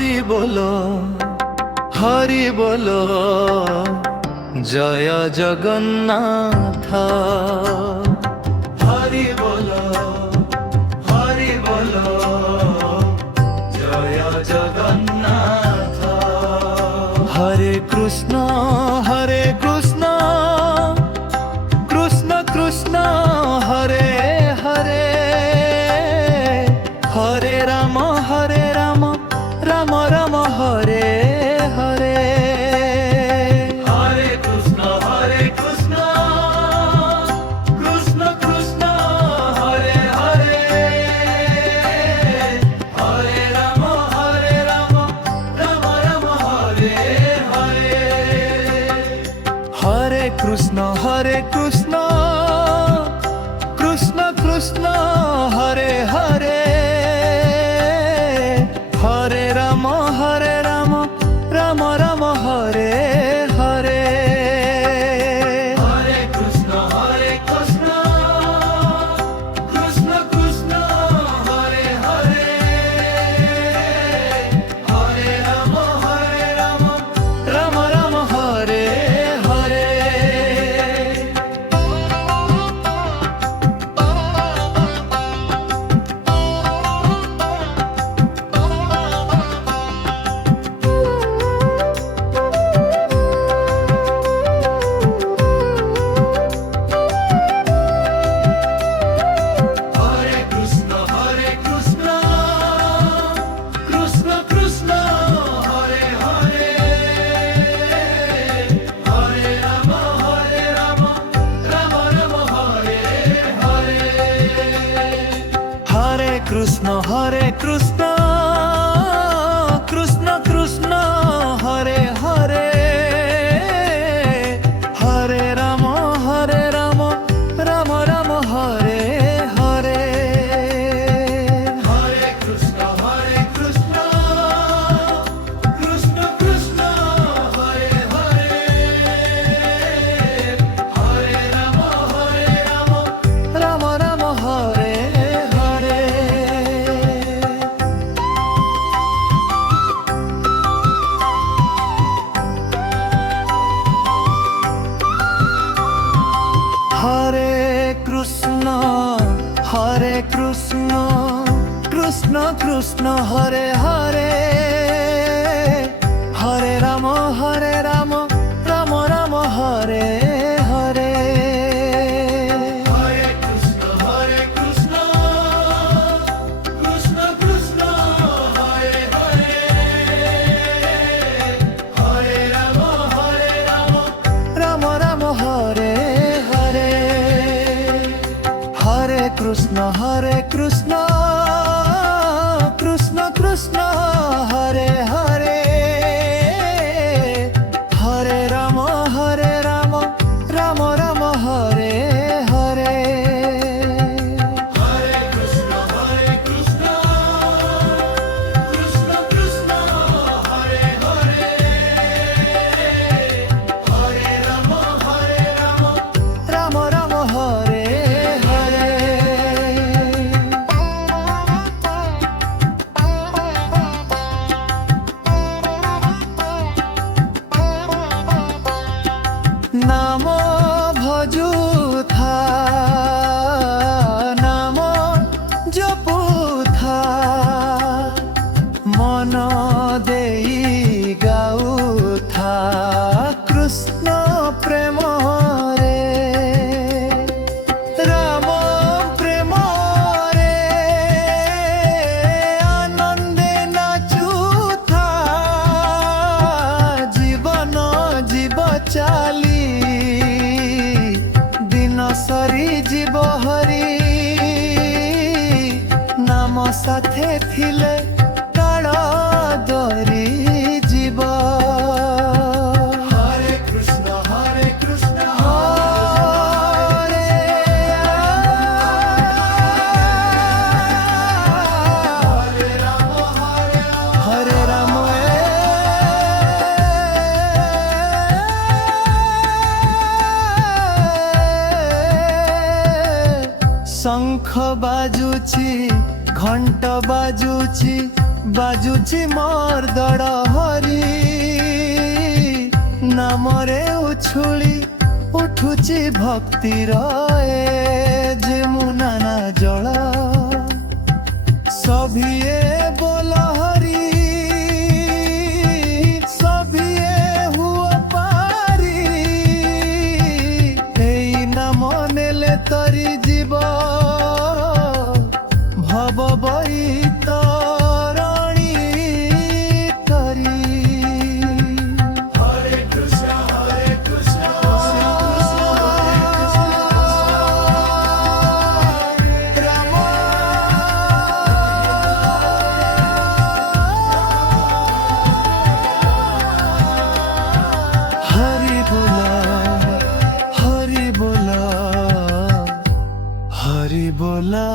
হরি বলো, হরি বলো, জয় জগন্নাথ। হরি বলো, হরি বলো, জয় জগন্নাথ। হরে কৃষ্ণ, হরে কৃষ্ণ, কৃষ্ণ কৃষ্ণ হরে হরে, হরে রাম, হরে রাম, রাম রাম হরে হরে। হরে কৃষ্ণ, হরে কৃষ্ণ, কৃষ্ণ কৃষ্ণ হরে হরে, হরে রাম, হরে রাম, রাম রাম হরে হরে। হরে কৃষ্ণ, হরে কৃষ্ণ, কৃষ্ণ কৃষ্ণ হরে হরে, হরে রাম, হরে রাম, রাম রাম হরে হরে। হরে কৃষ্ণ, হরে কৃষ্ণ, কৃষ্ণ কৃষ্ণ হরে হরে, হরে রাম, হরে রাম, রাম রাম হরে হরে। হরে কৃষ্ণ, হরে কৃষ্ণ, কৃষ্ণ কৃষ্ণ হরে হরে, হরে রাম, হরে রাম, রাম রাম হরে হরে। হরে কৃষ্ণ, হরে কৃষ্ণ, কৃষ্ণ কৃষ্ণ হরে হরে, হরে রাম, হরে রাম, রাম রাম হরে হরে। হরে কৃষ্ণ, হরে কৃষ্ণ, কৃষ্ণ কৃষ্ণ হরে হরে, হরে রাম, হরে রাম, রাম রাম হরে হরে। হরে কৃষ্ণ, হরে কৃষ্ণ, কৃষ্ণ কৃষ্ণ হরে হরে, হরে রাম, হরে রাম, রাম রাম হরে হরে। হরে কৃষ্ণ, হরে কৃষ্ণ, কৃষ্ণ কৃষ্ণ হরে হরে, হরে রাম, হরে রাম, রাম রাম হরে হরে। হরে কৃষ্ণ, হরে কৃষ্ণ, কৃষ্ণ কৃষ্ণ হরে হরে, হরে রাম, হরে রাম, রাম রাম হরে হরে। হরে কৃষ্ণ, হরে কৃষ্ণ, কৃষ্ণ কৃষ্ণ হরে হরে, হরে রাম, হরে রাম, রাম রাম হরে হরে। নাম ভজুথা, নাম জপুথা, মন দেই গাউথা কৃষ্ণ প্রেম রে, রাম প্রেম রে, আনন্দে নাচুথা, জীবন জীব চালি, দিন সরি জীব হরি, নাম সাথে থিলে কাল দরি জীব। হরে কৃষ্ণ, হরে কৃষ্ণ, হরে হরে রাম, হরে রাম, শঙ্খ বাজুছি, ঘণ্ট বাজুছি, ବାଜୁଛି ମୋର ଦଡ଼ ହରି ନାମରେ ଉଛୁଳି ଉଠୁଛି ଭକ୍ତିର ଏ ଯେ ମୁନାନା ଜଳ ସଭିଏ ବୋଲ ହରି ସଭିଏ ହୁଅ ପାରି এই নাম নেলে তরি জীব ভব বৈতরণী তরি হরে কৃষ্ণ রাম হরি बोला हरि बोला हरि बोला